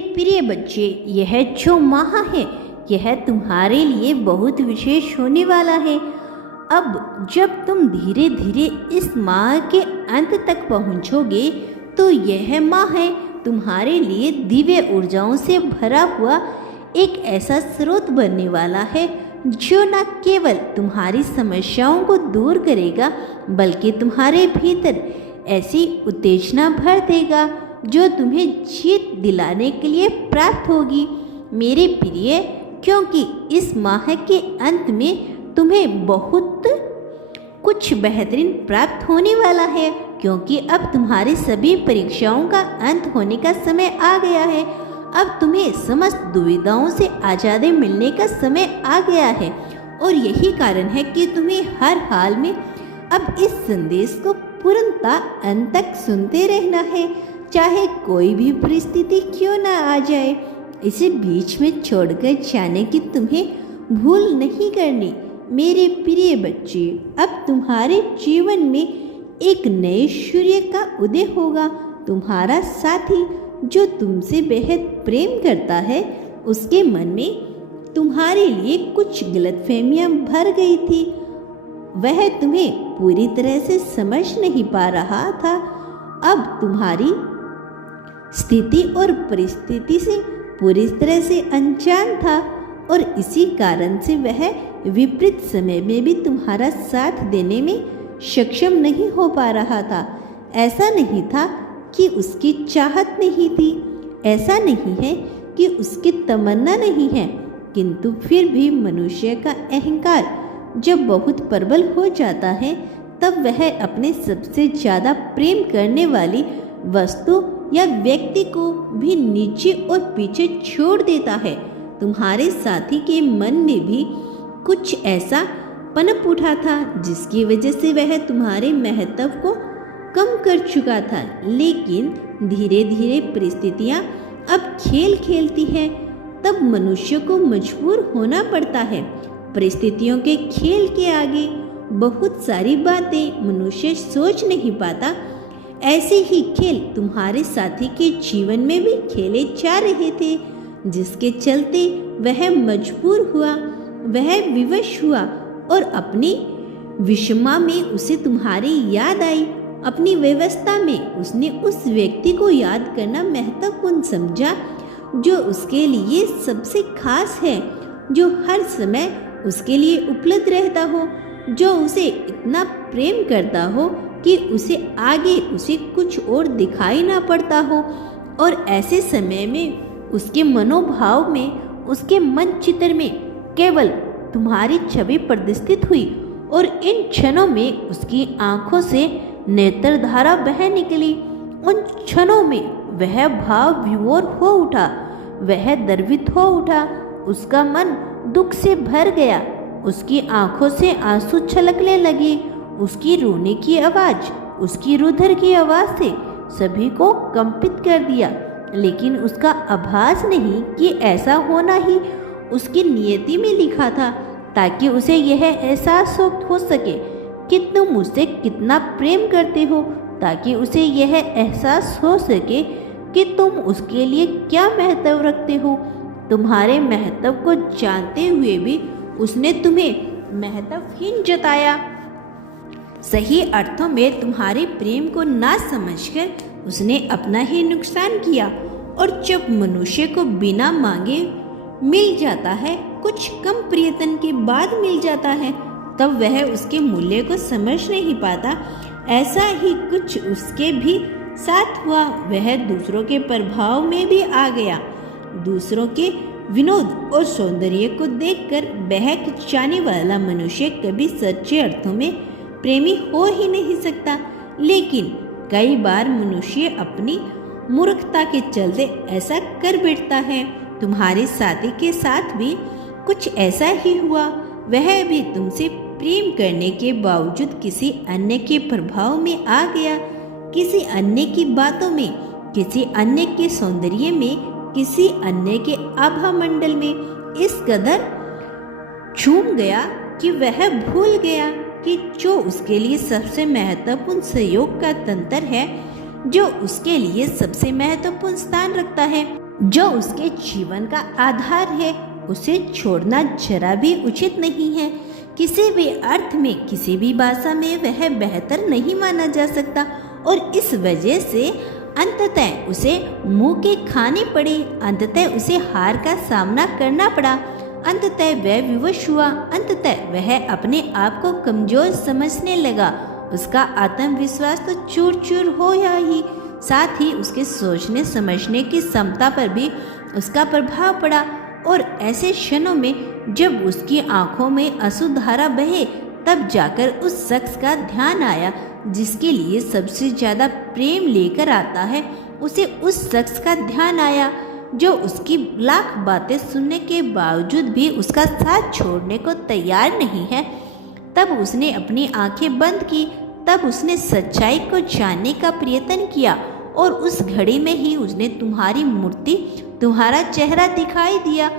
मेरे प्रिय बच्चे, यह जो माह है यह तुम्हारे लिए बहुत विशेष होने वाला है। अब जब तुम धीरे धीरे इस माह के अंत तक पहुंचोगे तो यह माह है तुम्हारे लिए दिव्य ऊर्जाओं से भरा हुआ एक ऐसा स्रोत बनने वाला है जो न केवल तुम्हारी समस्याओं को दूर करेगा बल्कि तुम्हारे भीतर ऐसी उत्तेजना भर देगा जो तुम्हें जीत दिलाने के लिए प्राप्त होगी मेरे प्रिय, क्योंकि इस माह के अंत में तुम्हें बहुत कुछ बेहतरीन प्राप्त होने वाला है, क्योंकि अब तुम्हारी सभी परीक्षाओं का अंत होने का समय आ गया है। अब तुम्हें समस्त दुविधाओं से आज़ादी मिलने का समय आ गया है और यही कारण है कि तुम्हें हर हाल में अब इस संदेश को पूर्णतः अंत तक सुनते रहना है, चाहे कोई भी परिस्थिति क्यों ना आ जाए। इसे बीच में छोड़कर जाने की तुम्हें भूल नहीं करनी मेरे प्रिय बच्चे। अब तुम्हारे जीवन में एक नए सूर्य का उदय होगा। तुम्हारा साथी जो तुमसे बेहद प्रेम करता है, उसके मन में तुम्हारे लिए कुछ गलतफहमियां भर गई थी। वह तुम्हें पूरी तरह से समझ नहीं पा रहा था। अब तुम्हारी स्थिति और परिस्थिति से पूरी तरह से अनजान था और इसी कारण से वह विपरीत समय में भी तुम्हारा साथ देने में सक्षम नहीं हो पा रहा था। ऐसा नहीं था कि उसकी चाहत नहीं थी, ऐसा नहीं है कि उसकी तमन्ना नहीं है, किंतु फिर भी मनुष्य का अहंकार जब बहुत प्रबल हो जाता है तब वह अपने सबसे ज़्यादा प्रेम करने वाली वस्तु या व्यक्ति को भी नीचे और पीछे छोड़ देता है। तुम्हारे साथी के मन में भी कुछ ऐसा पनप उठा था जिसकी वजह से वह तुम्हारे महत्व को कम कर चुका था, लेकिन धीरे धीरे परिस्थितियां अब खेल खेलती है, तब मनुष्य को मजबूर होना पड़ता है। परिस्थितियों के खेल के आगे बहुत सारी बातें मनुष्य सोच नहीं पाता। ऐसे ही खेल तुम्हारे साथी के जीवन में भी खेले जा रहे थे, जिसके चलते वह मजबूर हुआ, वह विवश हुआ और अपनी विषमा में उसे तुम्हारी याद आई। अपनी व्यवस्था में उसने उस व्यक्ति को याद करना महत्वपूर्ण समझा जो उसके लिए सबसे खास है, जो हर समय उसके लिए उपलब्ध रहता हो, जो उसे इतना प्रेम करता हो कि उसे आगे उसे कुछ और दिखाई ना पड़ता हो। और ऐसे समय में उसके मनोभाव में, उसके मन चित्र में केवल तुम्हारी छवि प्रदर्शित हुई और इन क्षणों में उसकी आंखों से नेत्रधारा बह निकली। उन क्षणों में वह भाव विभोर हो उठा, वह द्रवित हो उठा, उसका मन दुख से भर गया, उसकी आंखों से आंसू छलकने लगे। उसकी रोने की आवाज़, उसकी रुधिर की आवाज़ से सभी को कंपित कर दिया, लेकिन उसका आभास नहीं कि ऐसा होना ही उसकी नियति में लिखा था, ताकि उसे यह एहसास हो सके कि तुम मुझसे कितना प्रेम करते हो, ताकि उसे यह एहसास हो सके कि तुम उसके लिए क्या महत्व रखते हो। तुम्हारे महत्व को जानते हुए भी उसने तुम्हें महत्वहीन जताया। सही अर्थों में तुम्हारे प्रेम को ना समझकर उसने अपना ही नुकसान किया। और जब मनुष्य को बिना मांगे मिल जाता है, कुछ कम प्रयत्न के बाद मिल जाता है, तब वह उसके मूल्य को समझ नहीं पाता। ऐसा ही कुछ उसके भी साथ हुआ। वह दूसरों के प्रभाव में भी आ गया। दूसरों के विनोद और सौंदर्य को देखकर बहक जाने वाला मनुष्य कभी सच्चे अर्थों में प्रेमी हो ही नहीं सकता। लेकिन कई बार मनुष्य अपनी मूर्खता के चलते ऐसा कर बैठता है। तुम्हारे साथी के साथ भी कुछ ऐसा ही हुआ। वह भी तुमसे प्रेम करने के बावजूद किसी अन्य के प्रभाव में आ गया, किसी अन्य की बातों में, किसी अन्य के सौंदर्य में, किसी अन्य के आभा मंडल में इस कदर झूम गया कि वह भूल गया कि जो उसके लिए सबसे महत्वपूर्ण सहयोग का तंत्र है, जो उसके लिए सबसे महत्वपूर्ण स्थान रखता है, जो उसके जीवन का आधार है, उसे छोड़ना जरा भी उचित नहीं है। किसी भी अर्थ में, किसी भी भाषा में वह बेहतर नहीं माना जा सकता और इस वजह से अंततः उसे मुंह के खाने पड़े। अंततः उसे हार का सामना करना पड़ा। अंततः वह विवश हुआ। अंततः वह अपने आप को कमजोर समझने लगा। उसका आत्मविश्वास तो चूर चूर होया ही, साथ ही उसके सोचने समझने की क्षमता पर भी उसका प्रभाव पड़ा। और ऐसे क्षणों में जब उसकी आंखों में अश्रुधारा बहे, तब जाकर उस शख्स का ध्यान आया जिसके लिए सबसे ज्यादा प्रेम लेकर आता है। उसे उस शख्स का ध्यान आया जो उसकी लाख बातें सुनने के बावजूद भी उसका साथ छोड़ने को तैयार नहीं है। तब उसने अपनी आंखें बंद की। तब उसने सच्चाई को जानने का प्रयत्न किया और उस घड़ी में ही उसने तुम्हारी मूर्ति, तुम्हारा चेहरा दिखाई दिया।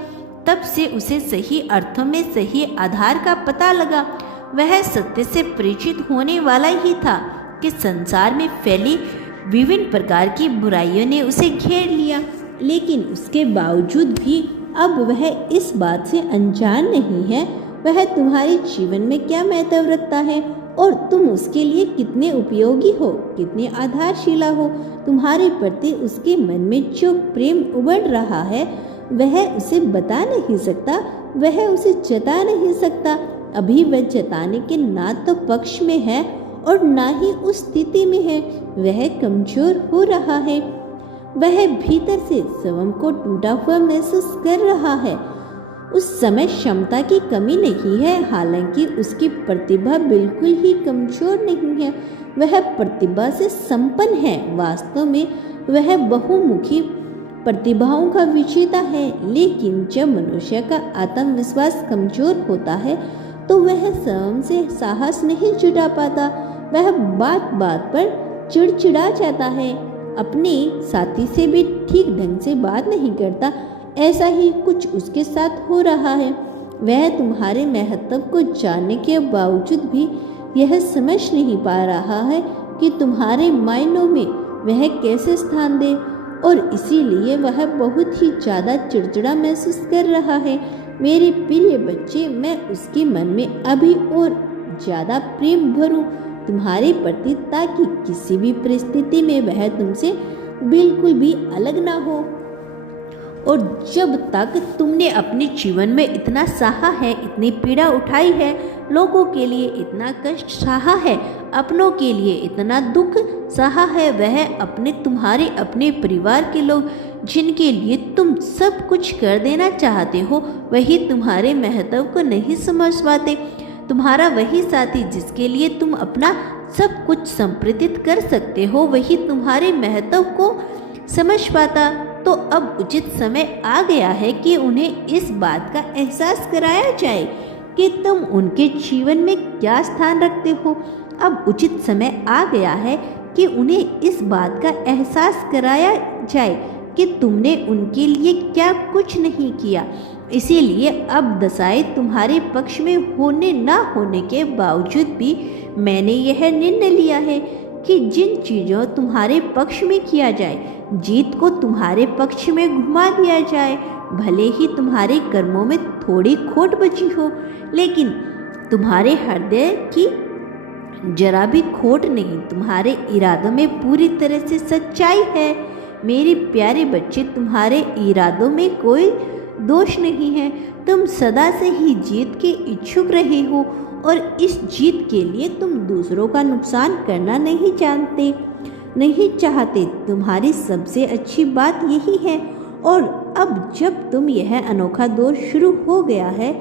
तब से उसे सही अर्थों में सही आधार का पता लगा। वह सत्य से परिचित होने वाला ही था कि संसार में फैली विभिन्न प्रकार की बुराइयों ने उसे घेर लिया, लेकिन उसके बावजूद भी अब वह इस बात से अनजान नहीं है वह तुम्हारे जीवन में क्या महत्व रखता है और तुम उसके लिए कितने उपयोगी हो, कितने आधारशिला हो। तुम्हारे प्रति उसके मन में जो प्रेम उमड़ रहा है वह उसे बता नहीं सकता, वह उसे जता नहीं सकता। अभी वह जताने के ना तो पक्ष में है और ना ही उस स्थिति में है। वह कमजोर हो रहा है। वह भीतर से स्वयं को टूटा हुआ महसूस कर रहा है। उस समय क्षमता की कमी नहीं है, हालांकि उसकी प्रतिभा बिल्कुल ही कमजोर नहीं है। वह प्रतिभा से संपन्न है। वास्तव में वह बहुमुखी प्रतिभाओं का विजेता है। लेकिन जब मनुष्य का आत्मविश्वास कमजोर होता है तो वह स्वयं से साहस नहीं जुटा पाता। वह बात बात पर चिड़चिड़ा जाता है, अपने साथी से भी ठीक ढंग से बात नहीं करता। ऐसा ही कुछ उसके साथ हो रहा है। वह तुम्हारे महत्व को जानने के बावजूद भी यह समझ नहीं पा रहा है कि तुम्हारे मायनों में वह कैसे स्थान दे, और इसीलिए वह बहुत ही ज़्यादा चिड़चिड़ा महसूस कर रहा है। मेरे प्रिय बच्चे, मैं उसके मन में अभी और ज़्यादा प्रेम भरूं तुम्हारे प्रति, ताकि किसी भी परिस्थिति में वह तुमसे बिल्कुल भी अलग ना हो। और जब तक तुमने अपने जीवन में इतना सहा है, इतनी पीड़ा उठाई है, लोगों के लिए इतना कष्ट सहा है, अपनों के लिए इतना दुख सहा है, वह तुम्हारे अपने परिवार के लोग जिनके लिए तुम सब कुछ कर देना चाहते हो, वही तुम्हारे महत्व को नहीं समझ पाते। तुम्हारा वही साथी जिसके लिए तुम अपना सब कुछ समर्पित कर सकते हो, वही तुम्हारे महत्व को समझ पाता। तो अब उचित समय आ गया है कि उन्हें इस बात का एहसास कराया जाए कि तुम उनके जीवन में क्या स्थान रखते हो। अब उचित समय आ गया है कि उन्हें इस बात का एहसास कराया जाए कि तुमने उनके लिए क्या कुछ नहीं किया। इसीलिए अब दशाएं तुम्हारे पक्ष में होने ना होने के बावजूद भी मैंने यह निर्णय लिया है कि जिन चीज़ों तुम्हारे पक्ष में किया जाए, जीत को तुम्हारे पक्ष में घुमा दिया जाए। भले ही तुम्हारे कर्मों में थोड़ी खोट बची हो, लेकिन तुम्हारे हृदय की जरा भी खोट नहीं, तुम्हारे इरादों में पूरी तरह से सच्चाई है। मेरे प्यारे बच्चे, तुम्हारे इरादों में कोई दोष नहीं है। तुम सदा से ही जीत के इच्छुक रहे हो और इस जीत के लिए तुम दूसरों का नुकसान करना नहीं चाहते। तुम्हारी सबसे अच्छी बात यही है। और अब जब तुम यह अनोखा दौर शुरू हो गया है,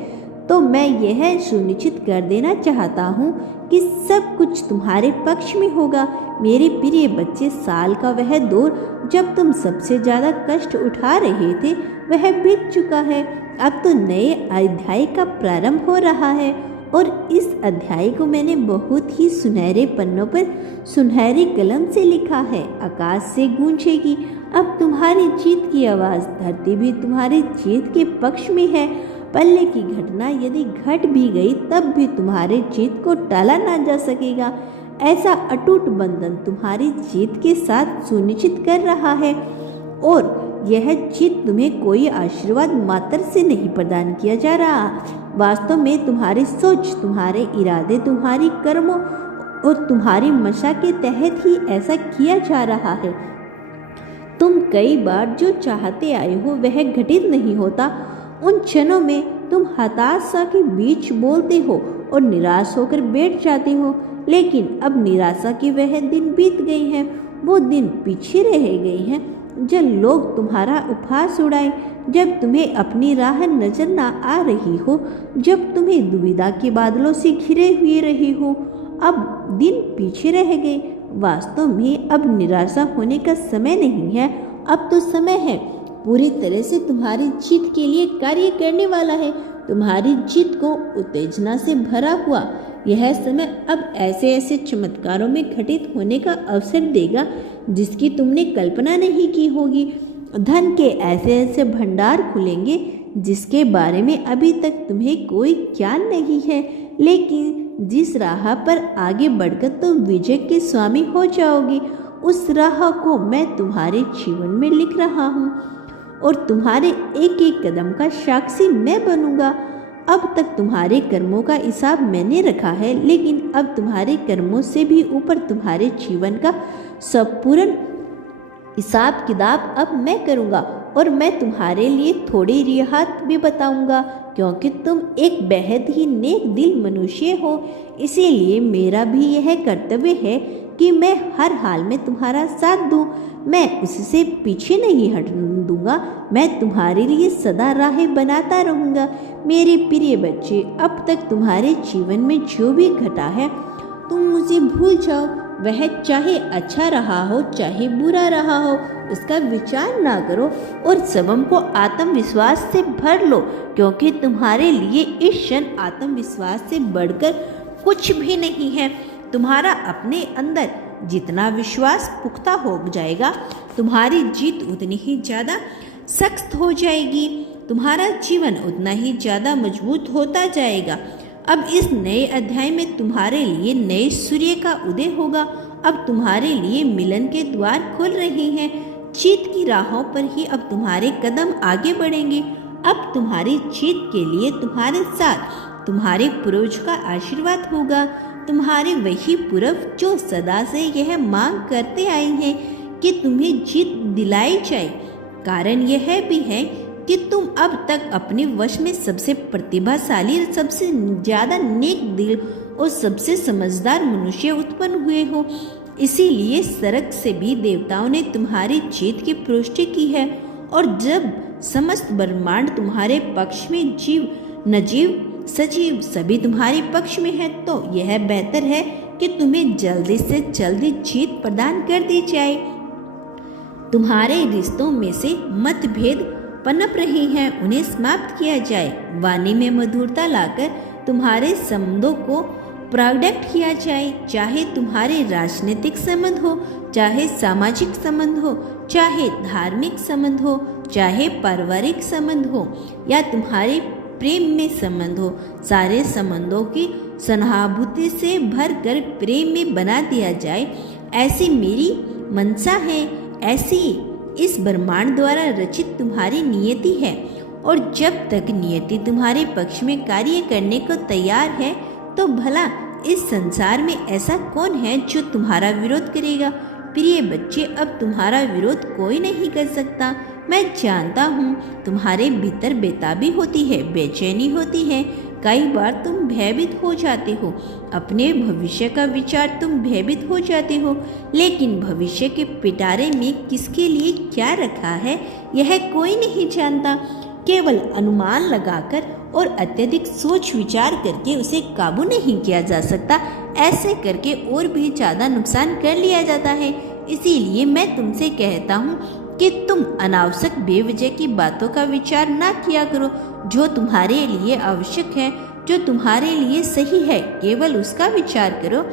तो मैं यह सुनिश्चित कर देना चाहता हूँ कि सब कुछ तुम्हारे पक्ष में होगा। मेरे प्रिय बच्चे, साल का वह दौर जब तुम सबसे ज़्यादा कष्ट उठा रहे थे वह बीत चुका है। अब तो नए अध्याय का प्रारंभ हो रहा है और इस अध्याय को मैंने बहुत ही सुनहरे पन्नों पर सुनहरी कलम से लिखा है। आकाश से गूंजेगी अब तुम्हारी जीत की आवाज़, धरती भी तुम्हारी जीत के पक्ष में है। पहले की घटना यदि घट भी गई तब भी तुम्हारी जीत को टाला ना जा सकेगा। ऐसा अटूट बंधन तुम्हारी जीत के साथ सुनिश्चित कर रहा है। और यह जीत तुम्हें कोई आशीर्वाद मात्र से नहीं प्रदान किया जा रहा। वास्तव में तुम्हारी सोच, तुम्हारे इरादे, तुम्हारी कर्मों और तुम्हारी मंशा के तहत ही ऐसा किया जा रहा है। तुम कई बार जो चाहते आए हो वह घटित नहीं होता। उन क्षणों में तुम हताशा के बीच बोलते हो और निराश होकर बैठ जाते हो, लेकिन अब निराशा के वह दिन बीत गए हैं। वो दिन पीछे रह गए हैं जब लोग तुम्हारा उपहास उड़ाए, जब तुम्हें अपनी राह नजर ना आ रही हो, जब तुम्हें दुविधा के बादलों से घिरे हुए रही हो। अब दिन पीछे रह गए। वास्तव में अब निराशा होने का समय नहीं है। अब तो समय है पूरी तरह से तुम्हारी जीत के लिए कार्य करने वाला है। तुम्हारी जीत को उत्तेजना से भरा हुआ यह समय अब ऐसे ऐसे चमत्कारों में घटित होने का अवसर देगा जिसकी तुमने कल्पना नहीं की होगी। धन के ऐसे ऐसे भंडार खुलेंगे जिसके बारे में अभी तक तुम्हें कोई ज्ञान नहीं है, लेकिन जिस राह पर आगे बढ़कर तुम विजय के स्वामी हो जाओगे, उस राह को मैं तुम्हारे जीवन में लिख रहा हूँ और तुम्हारे एक एक कदम का साक्षी मैं बनूंगा। अब तक तुम्हारे कर्मों का हिसाब मैंने रखा है, लेकिन अब तुम्हारे कर्मों से भी ऊपर तुम्हारे जीवन का संपूर्ण हिसाब किताब अब मैं करूँगा और मैं तुम्हारे लिए थोड़ी रियायत भी बताऊंगा, क्योंकि तुम एक बेहद ही नेक दिल मनुष्य हो। इसीलिए मेरा भी यह कर्तव्य है कि मैं हर हाल में तुम्हारा साथ दूं। मैं उससे पीछे नहीं हट दूंगा। मैं तुम्हारे लिए सदा राहें बनाता रहूंगा। मेरे प्रिय बच्चे, अब तक तुम्हारे जीवन में जो भी घटा है तुम मुझे भूल जाओ। वह चाहे अच्छा रहा हो चाहे बुरा रहा हो, उसका विचार ना करो और स्वयं को आत्मविश्वास से भर लो, क्योंकि तुम्हारे लिए इस क्षण आत्मविश्वास से बढ़कर कुछ भी नहीं है। तुम्हारा अपने अंदर जितना विश्वास पुख्ता हो जाएगा, तुम्हारी जीत उतनी ही ज़्यादा सख्त हो जाएगी। तुम्हारा जीवन उतना ही ज़्यादा मजबूत होता जाएगा। अब इस नए अध्याय में तुम्हारे लिए नए सूर्य का उदय होगा। अब तुम्हारे लिए मिलन के द्वार खुल रहे हैं। जीत की राहों पर ही अब तुम्हारे कदम आगे बढ़ेंगे। अब तुम्हारी जीत के लिए तुम्हारे साथ तुम्हारे पूर्वज का आशीर्वाद होगा। तुम्हारे वही पूर्व जो सदा से यह मांग करते आए हैं कि तुम्हें जीत दिलाई जाए। कारण यह भी है कि तुम अब तक अपने वश में सबसे प्रतिभाशाली, सबसे ज़्यादा नेक दिल और सबसे समझदार मनुष्य उत्पन्न हुए हो। इसीलिए स्वर्ग से भी देवताओं ने तुम्हारी जीत की पुष्टि की है। और जब समस्त ब्रह्मांड तुम्हारे पक्ष में, जीव नजीव सजीव सभी तुम्हारे पक्ष में है, तो यह बेहतर है कि तुम्हें जल्दी से जल्दी जीत प्रदान कर दी जाए। तुम्हारे रिश्तों में से मतभेद पनप रही हैं, उन्हें समाप्त किया जाए। वाणी में मधुरता लाकर तुम्हारे संबंधों को प्रोडक्ट किया जाए। चाहे तुम्हारे राजनीतिक संबंध हो, चाहे सामाजिक संबंध हो, चाहे धार्मिक संबंध हो, चाहे पारिवारिक संबंध हो या तुम्हारे प्रेम में संबंध हो, सारे संबंधों की सहानुभूति से भरकर प्रेम में बना दिया जाए। ऐसी मेरी मनसा है, ऐसी इस ब्रह्मांड द्वारा रचित तुम्हारी नियति है। और जब तक नियति तुम्हारे पक्ष में कार्य करने को तैयार है, तो भला इस संसार में ऐसा कौन है जो तुम्हारा विरोध करेगा। प्रिय बच्चे, अब तुम्हारा विरोध कोई नहीं कर सकता। मैं जानता हूँ तुम्हारे भीतर बेताबी होती है, बेचैनी होती है। कई बार तुम भयभीत हो जाते हो, अपने भविष्य का विचार तुम भयभीत हो जाते हो, लेकिन भविष्य के पिटारे में किसके लिए क्या रखा है यह कोई नहीं जानता। केवल अनुमान लगाकर और अत्यधिक सोच विचार करके उसे काबू नहीं किया जा सकता। ऐसे करके और भी ज़्यादा नुकसान कर लिया जाता है। इसीलिए मैं तुमसे कहता हूँ कि तुम अनावश्यक बेवजह की बातों का विचार ना किया करो। जो तुम्हारे लिए आवश्यक है, जो तुम्हारे लिए सही है, केवल उसका विचार करो।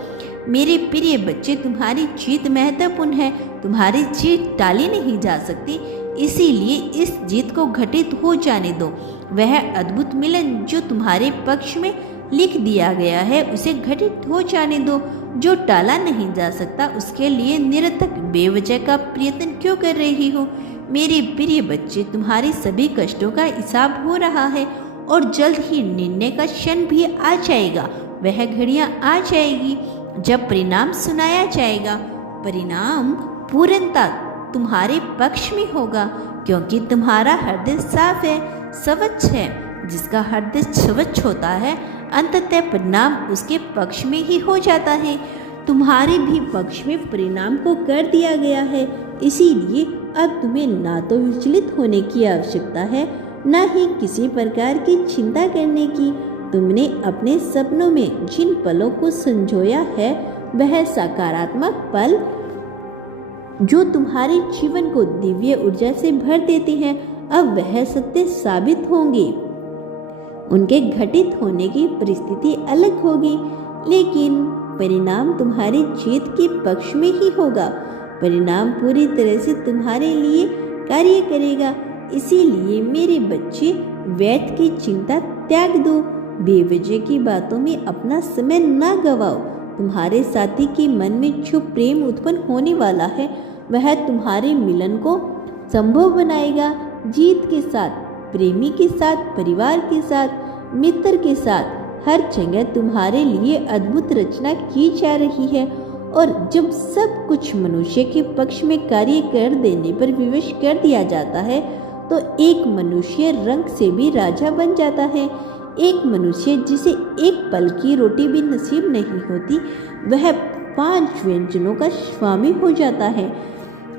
मेरे प्रिय बच्चे, तुम्हारी जीत महत्वपूर्ण है। तुम्हारी जीत टाली नहीं जा सकती। इसीलिए इस जीत को घटित हो जाने दो। वह अद्भुत मिलन जो तुम्हारे पक्ष में लिख दिया गया है, उसे घटित हो जाने दो। जो टाला नहीं जा सकता, उसके लिए निरर्थक बेवजह का प्रयत्न क्यों कर रही हो। मेरे प्रिय बच्चे, तुम्हारे सभी कष्टों का हिसाब हो रहा है और जल्द ही निर्णय का क्षण भी आ जाएगा। वह घड़ियां आ जाएगी जब परिणाम सुनाया जाएगा। परिणाम पूर्णतः तुम्हारे पक्ष में होगा, क्योंकि तुम्हारा हृदय साफ है, स्वच्छ है। जिसका हृदय स्वच्छ होता है, अंततः परिणाम उसके पक्ष में ही हो जाता है। तुम्हारे भी पक्ष में परिणाम को कर दिया गया है, इसीलिए अब तुम्हें ना तो विचलित होने की आवश्यकता है, न ही किसी प्रकार की चिंता करने की। तुमने अपने सपनों में जिन पलों को संजोया है, वह सकारात्मक पल जो तुम्हारे जीवन को दिव्य ऊर्जा से भर देते हैं, अब वह सत्य साबित होंगे। उनके घटित होने की परिस्थिति अलग होगी, लेकिन परिणाम तुम्हारी जीत के पक्ष में ही होगा। परिणाम पूरी तरह से तुम्हारे लिए कार्य करेगा। इसीलिए मेरे बच्चे, व्यर्थ की चिंता त्याग दो, बेवजह की बातों में अपना समय न गवाओ। तुम्हारे साथी के मन में जो प्रेम उत्पन्न होने वाला है, वह तुम्हारे मिलन को संभव बनाएगा। जीत के साथ, प्रेमी के साथ, परिवार के साथ, मित्र के साथ, हर जगह तुम्हारे लिए अद्भुत रचना की जा रही है। और जब सब कुछ मनुष्य के पक्ष में कार्य कर देने पर विवश कर दिया जाता है, तो एक मनुष्य रंग से भी राजा बन जाता है। एक मनुष्य जिसे एक पल की रोटी भी नसीब नहीं होती, वह 5 व्यंजनों का स्वामी हो जाता है।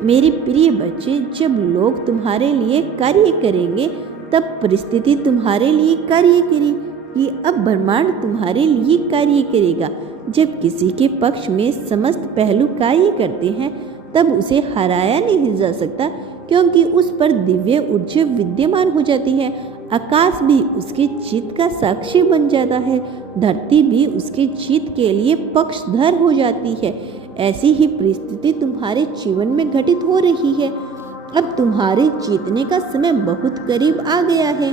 मेरे प्रिय बच्चे, जब लोग तुम्हारे लिए कार्य करेंगे, तब परिस्थिति तुम्हारे लिए कार्य करेगी। अब ब्रह्मांड तुम्हारे लिए कार्य करेगा। जब किसी के पक्ष में समस्त पहलू कार्य करते हैं, तब उसे हराया नहीं जा सकता, क्योंकि उस पर दिव्य ऊर्जा विद्यमान हो जाती है। आकाश भी उसके जीत का साक्षी बन जाता है, धरती भी उसके जीत के लिए पक्षधर हो जाती है। ऐसी ही परिस्थिति तुम्हारे जीवन में घटित हो रही है। अब तुम्हारे जीतने का समय बहुत करीब आ गया है।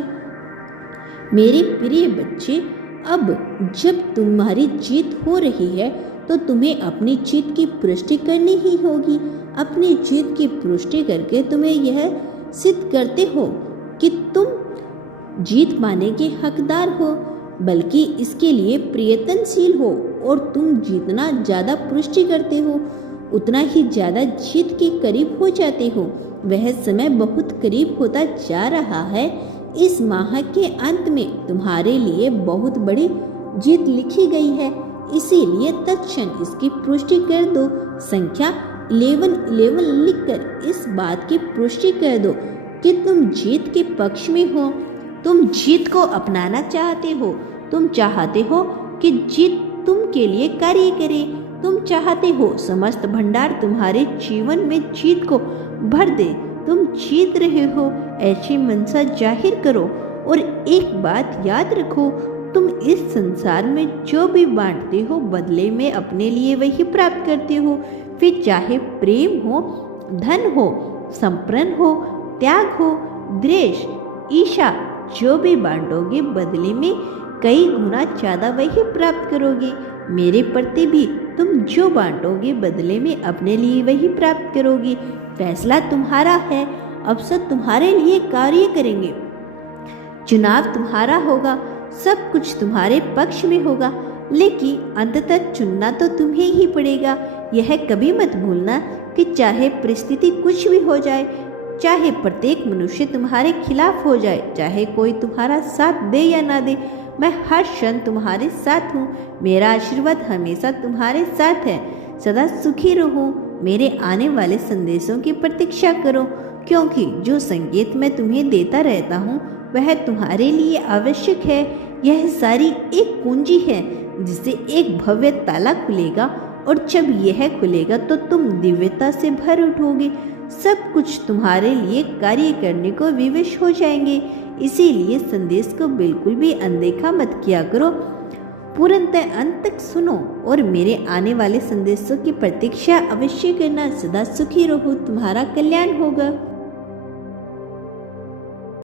मेरे प्रिय बच्चे, अब जब तुम्हारी जीत हो रही है, तो तुम्हें अपनी जीत की पुष्टि करनी ही होगी। अपनी जीत की पुष्टि करके तुम्हें यह सिद्ध करते हो कि तुम जीत पाने के हकदार हो, बल्कि इसके लिए प्रयत्नशील हो। और तुम जितना ज़्यादा पुष्टि करते हो, उतना ही ज़्यादा जीत के करीब हो जाते हो। वह समय बहुत करीब होता जा रहा है। इस माह के अंत में तुम्हारे लिए बहुत बड़ी जीत लिखी गई है, इसीलिए तत्क्षण इसकी पुष्टि कर दो। संख्या 11 लिखकर इस बात की पुष्टि कर दो कि तुम जीत के पक्ष में हो। तुम जीत को अपनाना चाहते हो। तुम चाहते हो कि जीत तुम के लिए कार्य करे। तुम चाहते हो समस्त भंडार तुम्हारे जीवन में जीत को भर दे। तुम जीत रहे हो, ऐसी मनसा जाहिर करो। और एक बात याद रखो, तुम इस संसार में जो भी बांटते हो, बदले में अपने लिए वही प्राप्त करते हो। फिर चाहे प्रेम हो, धन हो, संप्रण हो, त्याग हो, द्वेष, ईर्ष्या, जो भी बांटोगे, बदले में कई गुना ज़्यादा वही प्राप्त करोगे। मेरे प्रति भी तुम जो बांटोगे, बदले में अपने लिए वही प्राप्त करोगे। फैसला तुम्हारा है, अवसर तुम्हारे लिए कार्य करेंगे। चुनाव तुम्हारा होगा, सब कुछ तुम्हारे पक्ष में होगा, लेकिन अंततः चुनना तो तुम्हें ही पड़ेगा। यह कभी मत भूलना कि चाहे परिस्थिति कुछ भी हो जाए, चाहे प्रत्येक मनुष्य तुम्हारे खिलाफ हो जाए, चाहे कोई तुम्हारा साथ दे या ना दे, मैं हर क्षण तुम्हारे साथ हूँ। मेरा आशीर्वाद हमेशा तुम्हारे साथ है। सदा सुखी रहो। मेरे आने वाले संदेशों की प्रतीक्षा करो, क्योंकि जो संकेत मैं तुम्हें देता रहता हूँ, वह तुम्हारे लिए आवश्यक है। यह सारी एक कुंजी है, जिससे एक भव्य ताला खुलेगा, और जब यह खुलेगा तो तुम दिव्यता से भर उठोगे। सब कुछ तुम्हारे लिए कार्य करने को विवश हो जाएंगे। इसीलिए संदेश को बिल्कुल भी अनदेखा मत किया करो। पूर्णतः अंत तक सुनो और मेरे आने वाले संदेशों की प्रतीक्षा अवश्य करना। सदा सुखी रहो, तुम्हारा कल्याण होगा।